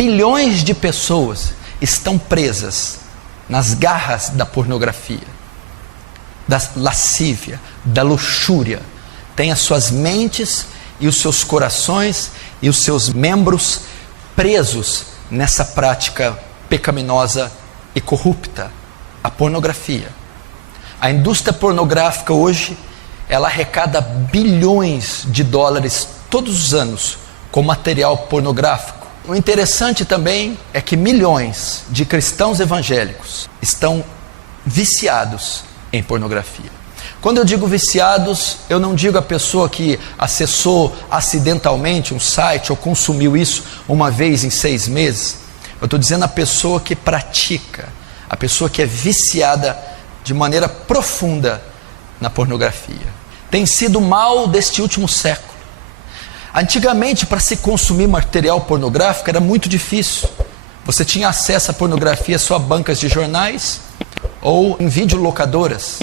bilhões de pessoas estão presas nas garras da pornografia, da lascívia, da luxúria. Tem as suas mentes e os seus corações e os seus membros presos nessa prática pecaminosa e corrupta, a pornografia. A indústria pornográfica hoje, ela arrecada bilhões de dólares todos os anos com material pornográfico. O interessante também é que milhões de cristãos evangélicos estão viciados em pornografia. Quando eu digo viciados, eu não digo a pessoa que acessou acidentalmente um site ou consumiu isso uma vez em 6 meses. Eu estou dizendo a pessoa que pratica, a pessoa que é viciada de maneira profunda na pornografia. Tem sido o mal deste último século. Antigamente, para se consumir material pornográfico era muito difícil. Você tinha acesso à pornografia só a bancas de jornais ou em videolocadoras.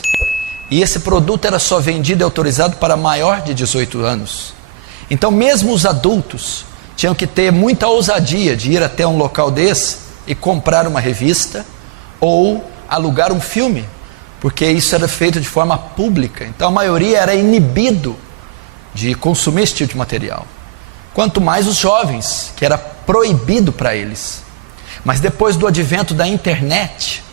E esse produto era só vendido e autorizado para maior de 18 anos. Então mesmo os adultos tinham que ter muita ousadia de ir até um local desse e comprar uma revista ou alugar um filme, porque isso era feito de forma pública. Então a maioria era inibido de consumir esse tipo de material. Quanto mais os jovens, que era proibido para eles. Mas depois do advento da internet,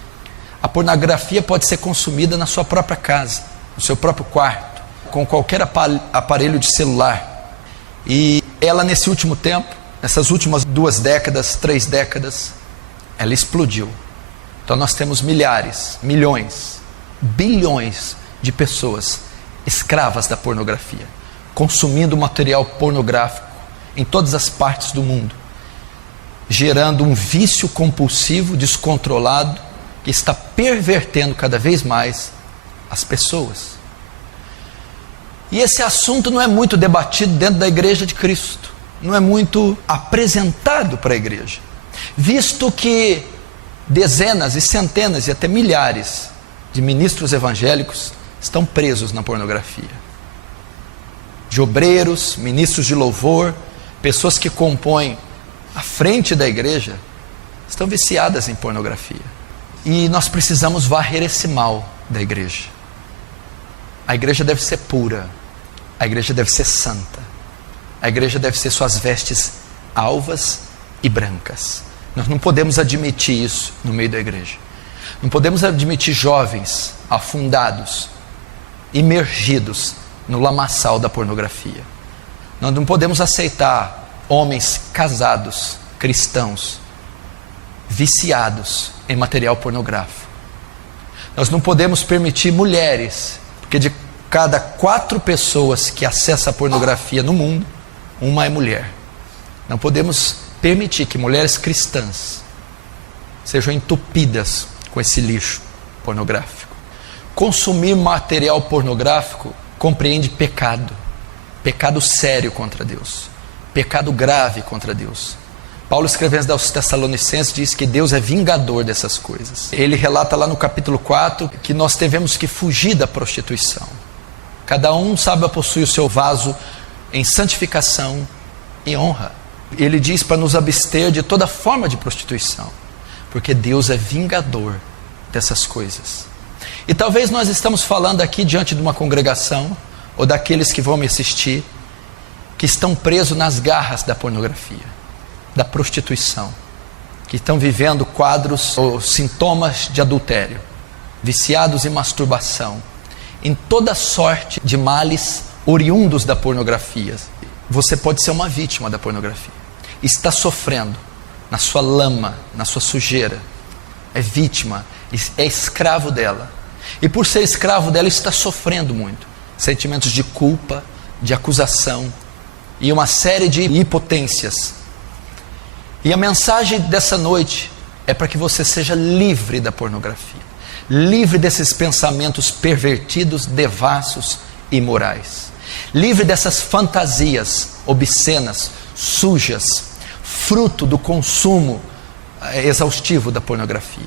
a pornografia pode ser consumida na sua própria casa, no seu próprio quarto, com qualquer aparelho de celular. E ela nesse último tempo, nessas últimas 2 décadas, 3 décadas, ela explodiu. Então nós temos milhares, milhões, bilhões de pessoas escravas da pornografia, consumindo material pornográfico em todas as partes do mundo, gerando um vício compulsivo, descontrolado, que está pervertendo cada vez mais as pessoas. E esse assunto não é muito debatido dentro da Igreja de Cristo, não é muito apresentado para a igreja, visto que dezenas e centenas e até milhares de ministros evangélicos estão presos na pornografia. De obreiros, ministros de louvor, pessoas que compõem a frente da igreja, estão viciadas em pornografia. E nós precisamos varrer esse mal da igreja. A igreja deve ser pura, a igreja deve ser santa, a igreja deve ser suas vestes alvas e brancas. Nós não podemos admitir isso no meio da igreja. Não podemos admitir jovens afundados, imergidos no lamaçal da pornografia. Nós não podemos aceitar homens casados, cristãos, viciados em material pornográfico. Nós não podemos permitir mulheres, porque de cada 4 pessoas que acessam a pornografia no mundo, uma é mulher. Não podemos permitir que mulheres cristãs sejam entupidas com esse lixo pornográfico. Consumir material pornográfico compreende pecado, pecado sério contra Deus, pecado grave contra Deus. Paulo, escrevendo aos Tessalonicenses, diz que Deus é vingador dessas coisas. Ele relata lá no capítulo 4 que nós devemos que fugir da prostituição. Cada um sabe possuir o seu vaso em santificação e honra. Ele diz para nos abster de toda forma de prostituição, porque Deus é vingador dessas coisas. E talvez nós estamos falando aqui diante de uma congregação, ou daqueles que vão me assistir, que estão presos nas garras da pornografia, da prostituição, que estão vivendo quadros ou sintomas de adultério, viciados em masturbação, em toda sorte de males oriundos da pornografia. Você pode ser uma vítima da pornografia, está sofrendo na sua lama, na sua sujeira, é vítima, é escravo dela, e por ser escravo dela está sofrendo muito, sentimentos de culpa, de acusação e uma série de impotências. E a mensagem dessa noite é para que você seja livre da pornografia, livre desses pensamentos pervertidos, devassos e imorais, livre dessas fantasias obscenas, sujas, fruto do consumo exaustivo da pornografia.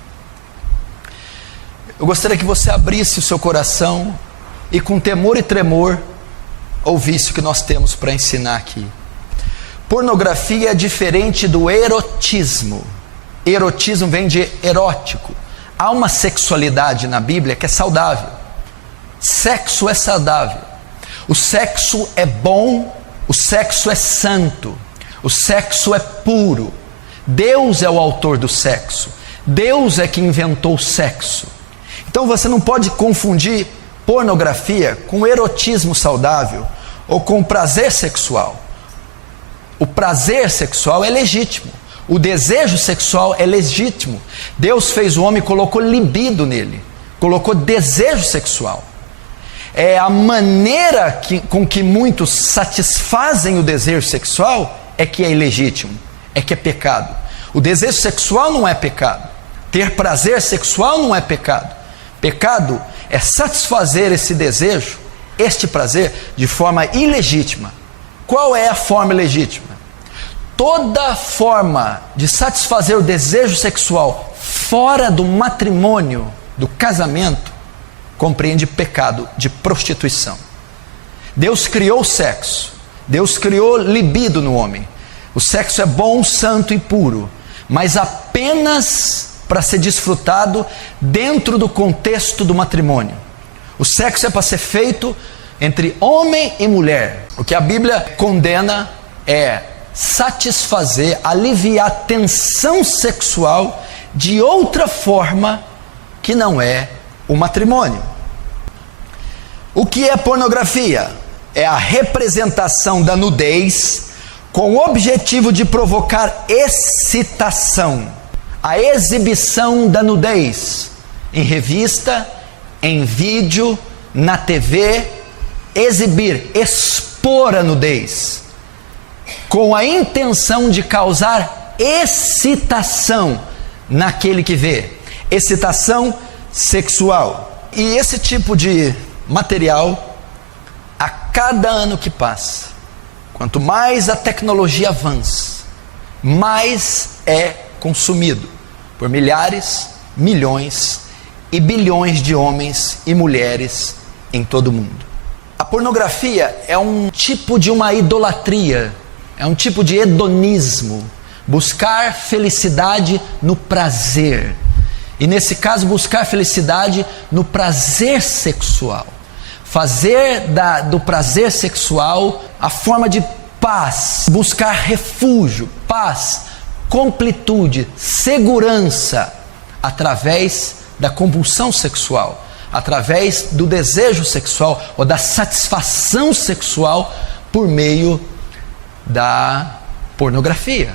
Eu gostaria que você abrisse o seu coração e com temor e tremor ouvisse o que nós temos para ensinar aqui. Pornografia é diferente do erotismo. Erotismo vem de erótico. Há uma sexualidade na Bíblia que é saudável. Sexo é saudável. O sexo é bom, o sexo é santo, o sexo é puro. Deus é o autor do sexo. Deus é que inventou o sexo. Então você não pode confundir pornografia com erotismo saudável ou com prazer sexual. O prazer sexual é legítimo. O desejo sexual é legítimo. Deus fez o homem e colocou libido nele. Colocou desejo sexual. É a maneira com que muitos satisfazem o desejo sexual é que é ilegítimo. É que é pecado. O desejo sexual não é pecado. Ter prazer sexual não é pecado. Pecado é satisfazer esse desejo, este prazer, de forma ilegítima. Qual é a forma legítima? Toda forma de satisfazer o desejo sexual fora do matrimônio, do casamento, compreende pecado de prostituição. Deus criou o sexo. Deus criou libido no homem. O sexo é bom, santo e puro, mas apenas para ser desfrutado dentro do contexto do matrimônio. O sexo é para ser feito entre homem e mulher. O que a Bíblia condena é satisfazer, aliviar a tensão sexual de outra forma que não é o matrimônio. O que é pornografia? É a representação da nudez com o objetivo de provocar excitação. A exibição da nudez em revista, em vídeo, na TV, exibir, expor a nudez, com a intenção de causar excitação naquele que vê, excitação sexual. E esse tipo de material, a cada ano que passa, quanto mais a tecnologia avança, mais é consumido por milhares, milhões e bilhões de homens e mulheres em todo o mundo. A pornografia é um tipo de uma idolatria, é um tipo de hedonismo, buscar felicidade no prazer. E nesse caso, buscar felicidade no prazer sexual. Fazer do prazer sexual a forma de paz, buscar refúgio, paz, completude, segurança, através da compulsão sexual, através do desejo sexual ou da satisfação sexual por meio da pornografia.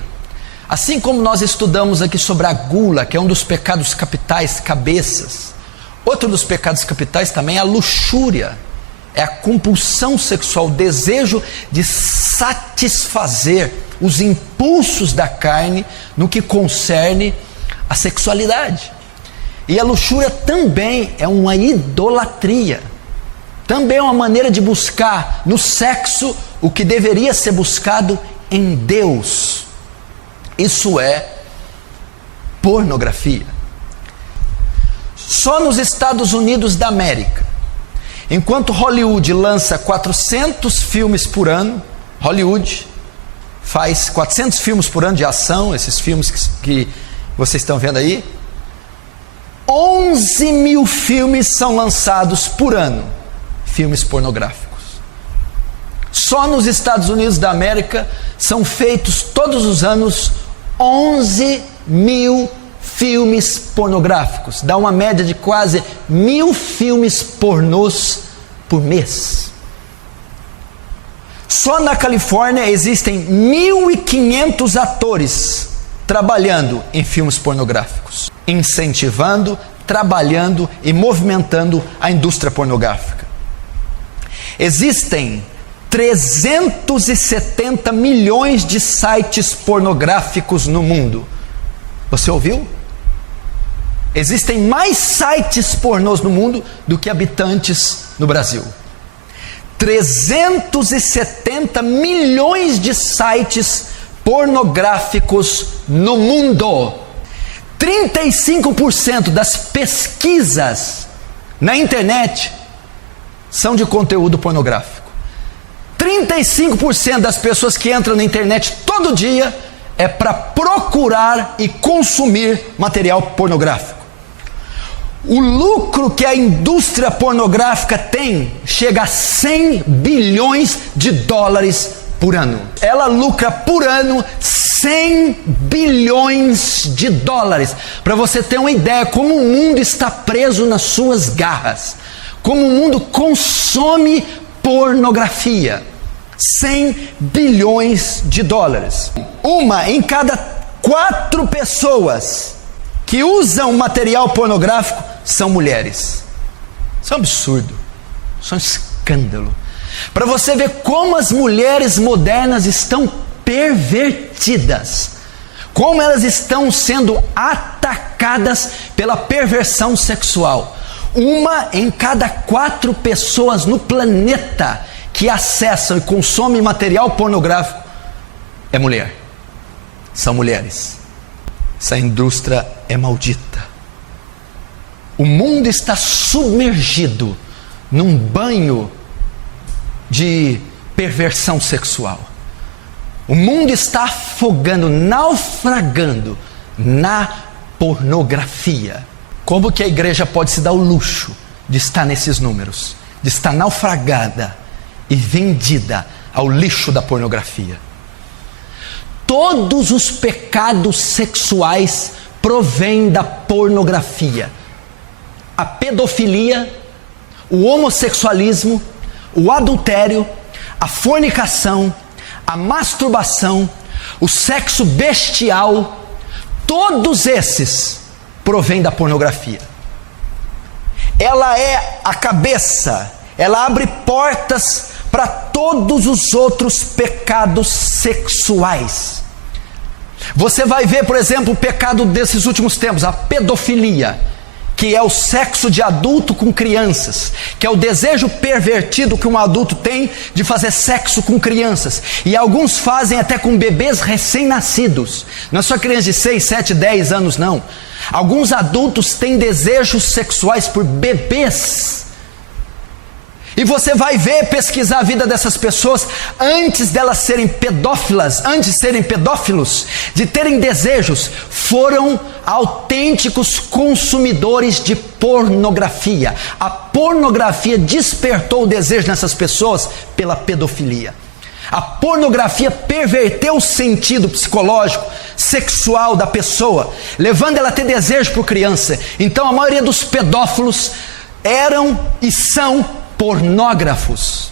Assim como nós estudamos aqui sobre a gula, que é um dos pecados capitais, cabeças, outro dos pecados capitais também é a luxúria, é a compulsão sexual, o desejo de satisfazer os impulsos da carne no que concerne a sexualidade. E a luxúria também é uma idolatria, também é uma maneira de buscar no sexo o que deveria ser buscado em Deus. Isso é pornografia. Só nos Estados Unidos da América, enquanto Hollywood lança 400 filmes por ano, Hollywood faz 400 filmes por ano de ação, esses filmes que vocês estão vendo aí, 11 mil filmes são lançados por ano, filmes pornográficos. Só nos Estados Unidos da América são feitos todos os anos 11 mil filmes pornográficos. Dá uma média de quase 1.000 filmes pornôs por mês. Só na Califórnia existem 1.500 atores trabalhando em filmes pornográficos, incentivando, trabalhando e movimentando a indústria pornográfica. Existem 370 milhões de sites pornográficos no mundo. Você ouviu? Existem mais sites pornôs no mundo do que habitantes no Brasil. 370 milhões de sites pornográficos no mundo. 35% das pesquisas na internet são de conteúdo pornográfico. 35% das pessoas que entram na internet todo dia é para procurar e consumir material pornográfico. O lucro que a indústria pornográfica tem chega a 100 bilhões de dólares por ano. Ela lucra por ano 100 bilhões de dólares. Para você ter uma ideia como o mundo está preso nas suas garras. Como o mundo consome pornografia. 100 bilhões de dólares. Uma em cada 4 pessoas que usam material pornográfico são mulheres. Isso é um absurdo. Isso é um escândalo. Para você ver como as mulheres modernas estão pervertidas. Como elas estão sendo atacadas pela perversão sexual. Uma em cada 4 pessoas no planeta que acessam e consomem material pornográfico é mulher. São mulheres. Essa indústria é maldita. O mundo está submergido num banho de perversão sexual. O mundo está afogando, naufragando na pornografia. Como que a igreja pode se dar o luxo de estar nesses números? De estar naufragada e vendida ao lixo da pornografia. Todos os pecados sexuais provêm da pornografia. A pedofilia, o homossexualismo, o adultério, a fornicação, a masturbação, o sexo bestial, todos esses provêm da pornografia. Ela é a cabeça, ela abre portas para todos os outros pecados sexuais. Você vai ver, por exemplo, o pecado desses últimos tempos, a pedofilia, que é o sexo de adulto com crianças, que é o desejo pervertido que um adulto tem de fazer sexo com crianças, e alguns fazem até com bebês recém-nascidos. Não é só criança de 6, 7, 10 anos não. Alguns adultos têm desejos sexuais por bebês. E você vai ver, pesquisar a vida dessas pessoas antes delas serem pedófilas, antes de serem pedófilos, de terem desejos, foram autênticos consumidores de pornografia. A pornografia despertou o desejo nessas pessoas pela pedofilia. A pornografia perverteu o sentido psicológico, sexual da pessoa, levando ela a ter desejo por criança. Então a maioria dos pedófilos eram e são pornógrafos.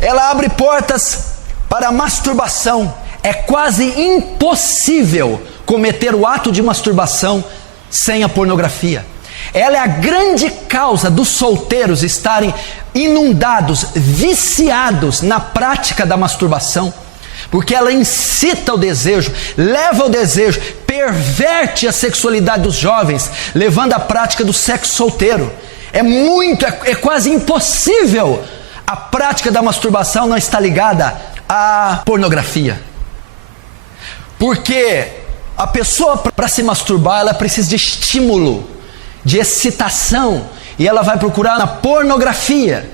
Ela abre portas para a masturbação. É quase impossível cometer o ato de masturbação sem a pornografia. Ela é a grande causa dos solteiros estarem inundados, viciados na prática da masturbação, porque ela incita o desejo, leva o desejo, perverte a sexualidade dos jovens, levando à prática do sexo solteiro. É quase impossível a prática da masturbação não estar ligada à pornografia. Porque a pessoa, para se masturbar, ela precisa de estímulo, de excitação, e ela vai procurar na pornografia.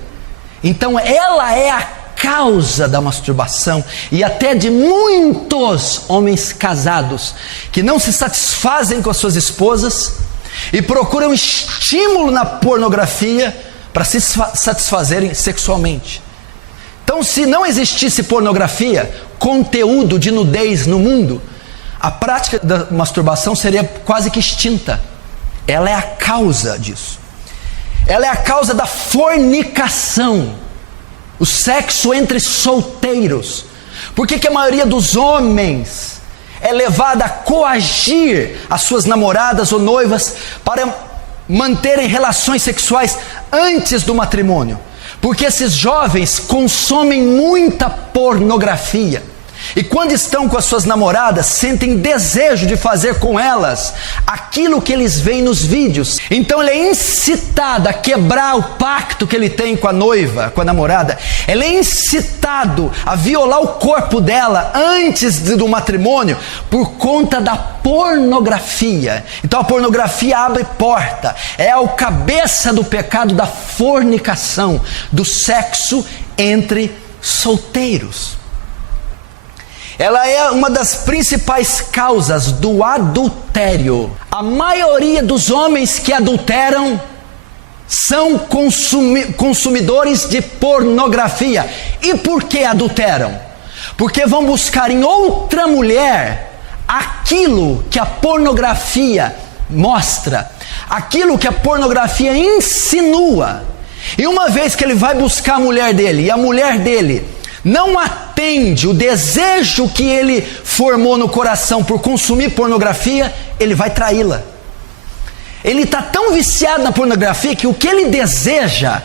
Então ela é a causa da masturbação e até de muitos homens casados que não se satisfazem com as suas esposas e procuram estímulo na pornografia para se satisfazerem sexualmente. Então, se não existisse pornografia, conteúdo de nudez no mundo, a prática da masturbação seria quase que extinta. Ela é a causa disso. Ela é a causa da fornicação, o sexo entre solteiros. Por que a maioria dos homens é levada a coagir as suas namoradas ou noivas para manterem relações sexuais antes do matrimônio? Porque esses jovens consomem muita pornografia. E quando estão com as suas namoradas, sentem desejo de fazer com elas aquilo que eles veem nos vídeos. Então ele é incitado a quebrar o pacto que ele tem com a noiva, com a namorada. Ele é incitado a violar o corpo dela antes do matrimônio por conta da pornografia. Então a pornografia abre porta. É a cabeça do pecado da fornicação, do sexo entre solteiros. Ela é uma das principais causas do adultério. A maioria dos homens que adulteram são consumidores de pornografia. E por que adulteram? Porque vão buscar em outra mulher aquilo que a pornografia mostra, aquilo que a pornografia insinua. E uma vez que ele vai buscar a mulher dele, e a mulher dele não atende o desejo que ele formou no coração por consumir pornografia, ele vai traí-la. Ele está tão viciado na pornografia que o que ele deseja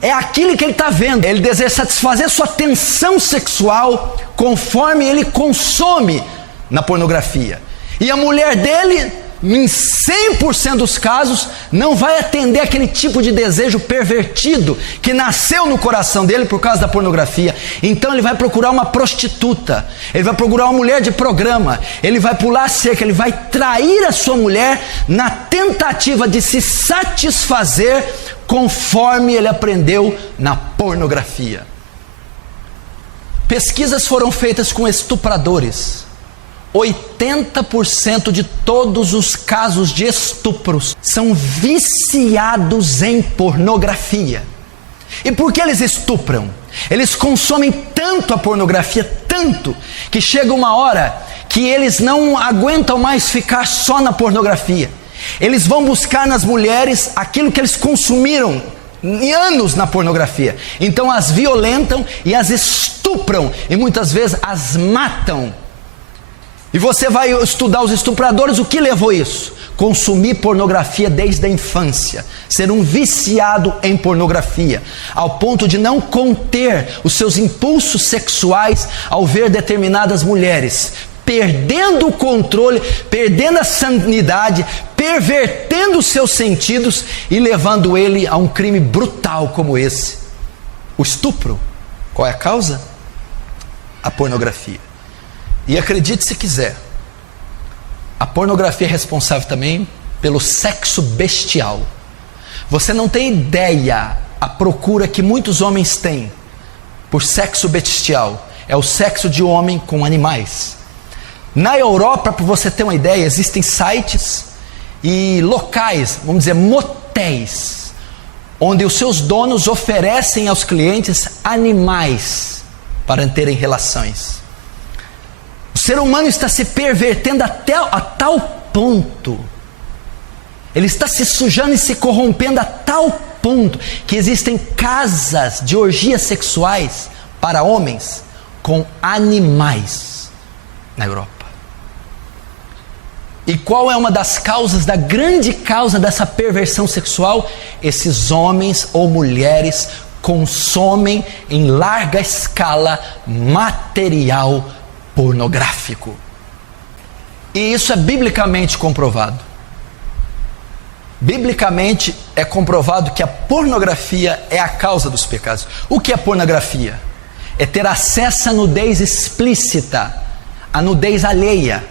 é aquilo que ele está vendo. Ele deseja satisfazer sua tensão sexual conforme ele consome na pornografia. E a mulher dele, em 100% dos casos, não vai atender aquele tipo de desejo pervertido que nasceu no coração dele por causa da pornografia. Então ele vai procurar uma prostituta, ele vai procurar uma mulher de programa, ele vai pular a cerca, ele vai trair a sua mulher na tentativa de se satisfazer conforme ele aprendeu na pornografia. Pesquisas foram feitas com estupradores. 80% de todos os casos de estupros são viciados em pornografia. E por que eles estupram? Eles consomem tanto a pornografia, tanto, que chega uma hora que eles não aguentam mais ficar só na pornografia. Eles vão buscar nas mulheres aquilo que eles consumiram em anos na pornografia. Então as violentam e as estupram e muitas vezes as matam. E você vai estudar os estupradores, o que levou isso? Consumir pornografia desde a infância, ser um viciado em pornografia, ao ponto de não conter os seus impulsos sexuais ao ver determinadas mulheres, perdendo o controle, perdendo a sanidade, pervertendo os seus sentidos e levando ele a um crime brutal como esse, o estupro. Qual é a causa? A pornografia. E acredite se quiser, a pornografia é responsável também pelo sexo bestial. Você não tem ideia a procura que muitos homens têm por sexo bestial. É o sexo de homem com animais. Na Europa, para você ter uma ideia, existem sites e locais, vamos dizer, motéis, onde os seus donos oferecem aos clientes animais para terem relações. O ser humano está se pervertendo até a tal ponto, ele está se sujando e se corrompendo a tal ponto, que existem casas de orgias sexuais para homens com animais na Europa. E qual é uma das causas, da grande causa dessa perversão sexual? Esses homens ou mulheres consomem em larga escala material pornográfico. E isso é biblicamente comprovado. Biblicamente é comprovado que a pornografia é a causa dos pecados. O que é pornografia? É ter acesso à nudez explícita, à nudez alheia.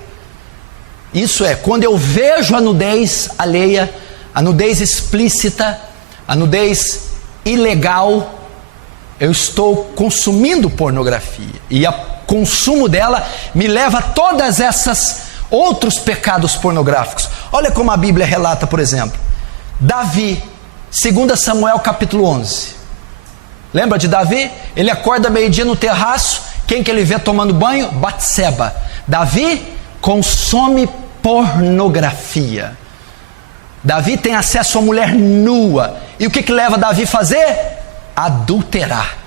Isso é, quando eu vejo a nudez alheia, a nudez explícita, a nudez ilegal, eu estou consumindo pornografia. E o consumo dela me leva a todas essas outros pecados pornográficos. Olha como a Bíblia relata, por exemplo, Davi, 2 Samuel capítulo 11. Lembra de Davi? Ele acorda meio-dia no terraço, quem que ele vê tomando banho? Batseba. Davi consome pornografia. Davi tem acesso a mulher nua. E o que leva Davi a fazer? Adulterar.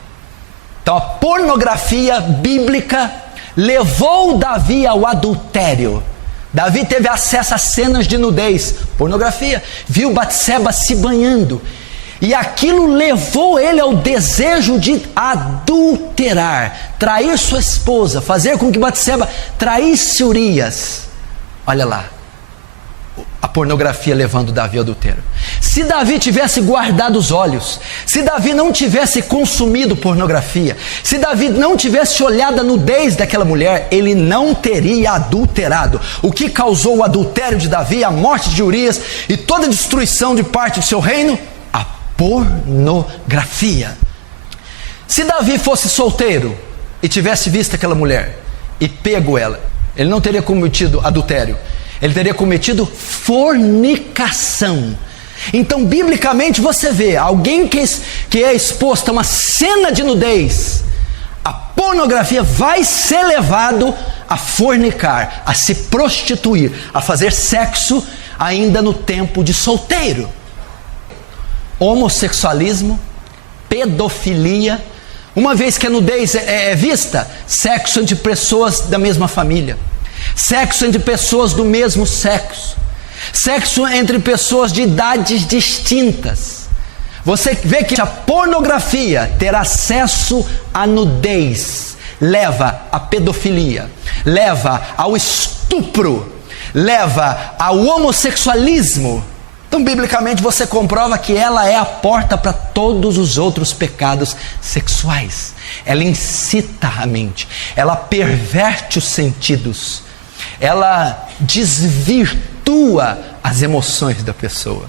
Então a pornografia bíblica levou Davi ao adultério. Davi teve acesso a cenas de nudez, pornografia, viu Batseba se banhando, e aquilo levou ele ao desejo de adulterar, trair sua esposa, fazer com que Batseba traísse Urias. Olha lá, a pornografia levando Davi ao adultério. Se Davi tivesse guardado os olhos, se Davi não tivesse consumido pornografia, se Davi não tivesse olhado a nudez daquela mulher, ele não teria adulterado. O que causou o adultério de Davi, a morte de Urias e toda a destruição de parte do seu reino? A pornografia. Se Davi fosse solteiro e tivesse visto aquela mulher e pego ela, ele não teria cometido adultério, ele teria cometido fornicação. Então, biblicamente, você vê alguém que é exposto a uma cena de nudez, a pornografia, vai ser levado a fornicar, a se prostituir, a fazer sexo ainda no tempo de solteiro. Homossexualismo, pedofilia, uma vez que a nudez é vista, sexo entre pessoas da mesma família, sexo entre pessoas do mesmo sexo, sexo entre pessoas de idades distintas. Você vê que a pornografia, ter acesso à nudez, leva à pedofilia, leva ao estupro, leva ao homossexualismo. Então, biblicamente, você comprova que ela é a porta para todos os outros pecados sexuais. Ela incita a mente, ela perverte os sentidos, ela desvirtua as emoções da pessoa.